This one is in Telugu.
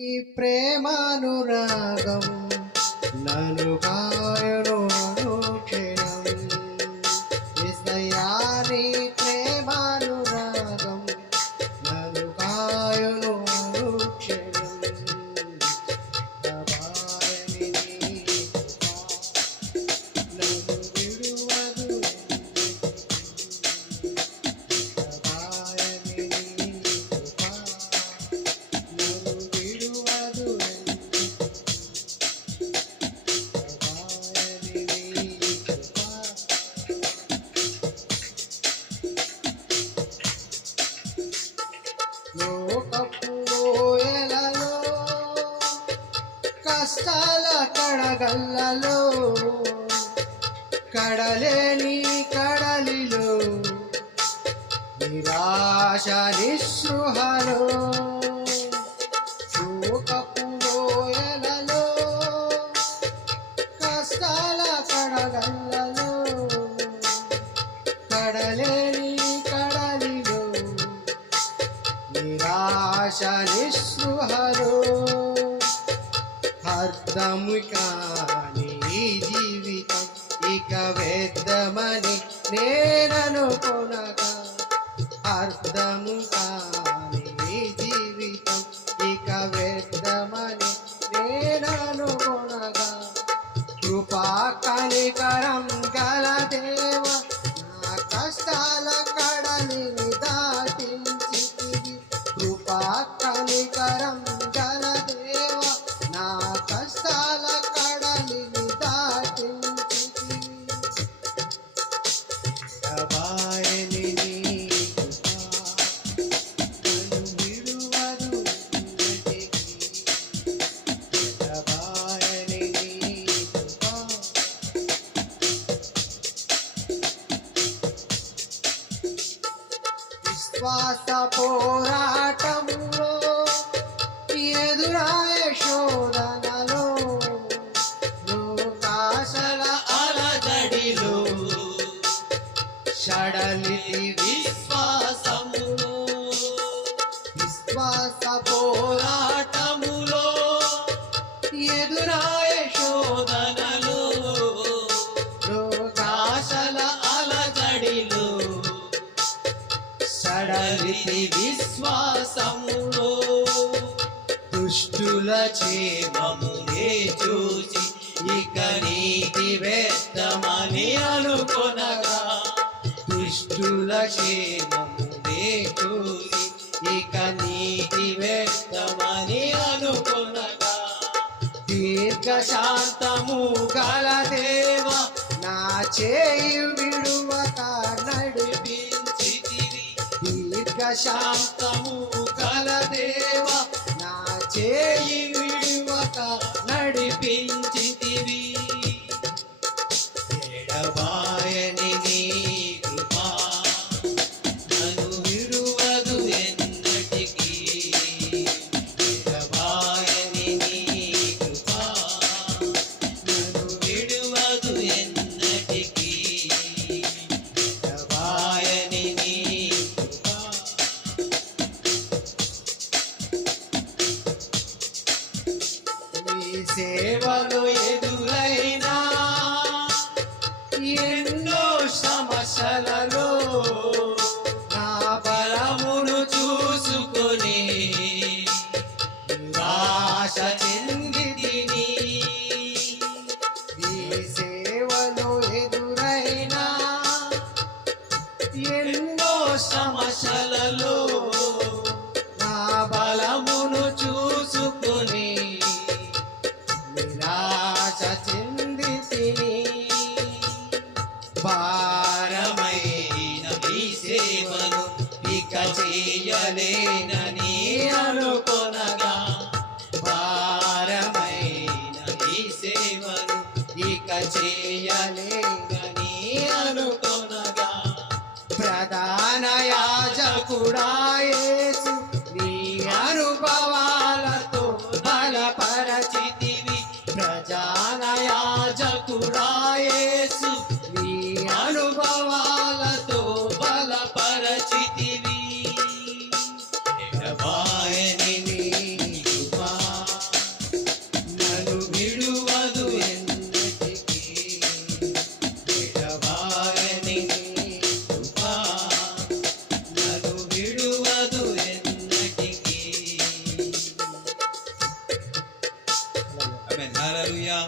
ఈ ప్రేమానురాగం నన్ను కాయను అనుక్షణం యేసయ్యా నీ ప్రేమానురాగం నన్ను కాయను అనుక్షణం ప్రభాయని నీ కృప నన్ను విడువదు ప్రభాయని నీ కృప నన్ను విడువదు లోకపు లోయలలో కష్టాల కడగల్లలో కడలేని కడలిలో నిరాశ నిస్పృహలో లోకపు లోయలలో కష్టాల కడగల్లలో కడలేని కడలిలో నిరాశ నిస్పృహలో అర్థము కాని ఈ జీవితం ఇక వ్యర్థమని నేననుకొనగా అర్థము కాని ఈ జీవితం ఇక వ్యర్థమని నేననుకొనగా కృపా కనికరం గల దేవ నా కష్టాల కడలిని దాటించితివి కృపా కనికరం గల దేవ నా కష్టాల కడలిని దాటించితివి ప్రభాయని నీ కృప నన్ను విడువదు ఎన్నటికీ ప్రభాయని నీ కృప విశ్వాస పోరాటంలో ఎదురాయ శోధనలో లోకాశల అలజడిలో షడలి విశ్వాసములో విశ్వాస పోరాటములో ఎదురాయ శోధనలో లోకాశల అలజడిలో సడలితి విశ్వాసములో దుష్టుల క్షేమమునే చూసి ఇక నీతి వ్యర్థమని అనుకొనగా దుష్టుల క్షేమమునే చూసి ఇక నీతి వ్యర్థమని అనుకొనగా దీర్ఘశాంతము గల దేవ నా చేయి విడువక నడిపించితివి దీర్ఘశాంతము గల దేవ నా చేయి విడువక నడిపించితివి ఎడబాయని నీ కృప నన్ను విడువదు ఎన్నటికీ ఎడబాయని నీ కృప నన్ను విడువదు ఎన్నటికీ ఎడబాయని నీ కృప నీ సేవలో ఎదురైనా ఎన్నో సమస్యలలో నా బలమును చూసుకొని నిరాశ చెందితిని నీ సేవలో ఎదురైనా ఎన్నో సమస్యలలో నా బలమును చూసుకొని నిరాశ చెందితిని భారమైన ఈ సేవను ఇక చేయలేనని అనుకొనగా భారమైన ఈ సేవను ఇక చేయలేనని అనుకొనగా ప్రధాన యాజకుడా యేసు నీ అనుభవాలతో బలపరచితివి ప్రధాన యాజకుడా యేసు నీ అనుభవాలతో బలపరచితివి ఎడబాయని నీ కృప హల్లెలూయా.